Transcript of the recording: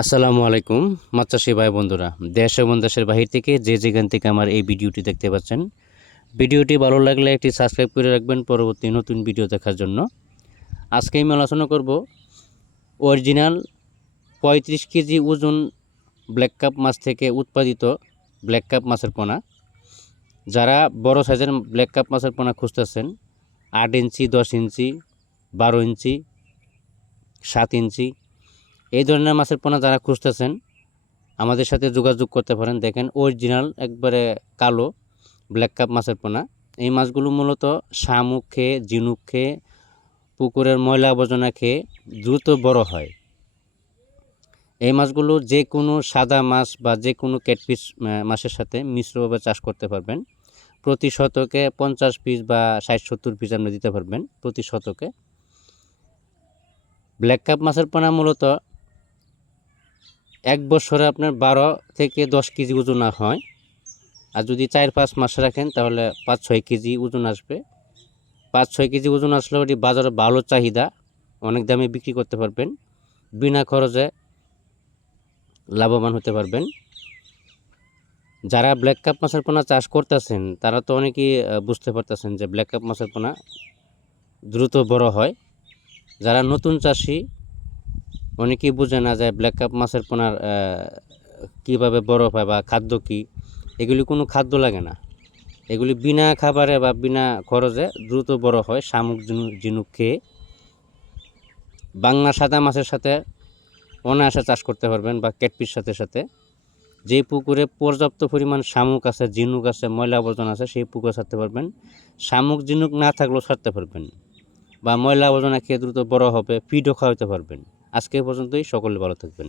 আসসালামু আলাইকুম মাছ চাষি ভাই বন্ধুরা, দেশ এবং দেশের বাহির থেকে যে যেখান থেকে আমার এই ভিডিওটি দেখতে পাচ্ছেন, ভিডিওটি ভালো লাগলে একটি সাবস্ক্রাইব করে রাখবেন পরবর্তী নতুন ভিডিও দেখার জন্য। আজকে আমি আলোচনা করব অরিজিনাল 35 কেজি ওজন ব্ল্যাক কাপ মাছ থেকে উৎপাদিত ব্ল্যাক কাপ মাছের পোনা। যারা বড় সাইজের ব্ল্যাক কাপ মাছের পোনা খুঁজতেছেন, 8 ইঞ্চি, 10 ইঞ্চি, 12 ইঞ্চি, 7 ইঞ্চি, এই ধরনের মাছের পোনা যারা খুঁজতেছেন আমাদের সাথে যোগাযোগ করতে পারেন। দেখেন অরিজিনাল একবারে কালো ব্ল্যাক কাপ মাছের পোনা। এই মাছগুলো মূলত শামুক খেয়ে, ঝিনুক খেয়ে, পুকুরের ময়লা আবর্জনা খেয়ে দ্রুত বড় হয়। এই মাছগুলো যে কোনো সাদা মাছ বা যে কোনো ক্যাটফিশ মাছের সাথে মিশ্রভাবে চাষ করতে পারবেন। প্রতি শতকে 50 পিস বা 60-70 পিস আপনি দিতে পারবেন প্রতি শতকে। ব্ল্যাক কাপ মাছের পোনা মূলত এক বছরে আপনার 12 থেকে 10 কেজি ওজন হয়। আর যদি 4-5 মাস রাখেন তাহলে 5-6 কেজি ওজন আসবে। 5-6 কেজি ওজন আসলে ওটি বাজারে ভালো চাহিদা, অনেক দামে বিক্রি করতে পারবেন, বিনা খরচে লাভবান হতে পারবেন। যারা ব্ল্যাক কাপ মাছের পোনা চাষ করতেছেন তারা তো অনেকেই বুঝতে পারতেছেন যে ব্ল্যাক কাপ মাছের পোনা দ্রুত বড় হয়। যারা নতুন চাষি অনেকেই বোঝে না যে ব্ল্যাক কাপ মাছের পোনার কীভাবে বড় হয় বা খাদ্য কী। এগুলি কোনো খাদ্য লাগে না, এগুলি বিনা খাবারে বা বিনা খরচে দ্রুত বড় হয় শামুক ঝিনুক খেয়ে। বাংলা সাদা মাছের সাথে অনায়াসে চাষ করতে পারবেন বা ক্যাটফিশ সাথে সাথে। যে পুকুরে পর্যাপ্ত পরিমাণ শামুক আছে, ঝিনুক আছে, ময়লা আবর্জনা আছে সেই পুকুরে ছাড়তে পারবেন। শামুক ঝিনুক না থাকলেও ছাড়তে পারবেন, বা ময়লা আবর্জনা খেয়ে দ্রুত বড় হবে, ফিডও খাওয়াতে পারবেন। আজকে পর্যন্তই, সকলে ভালো থাকবেন।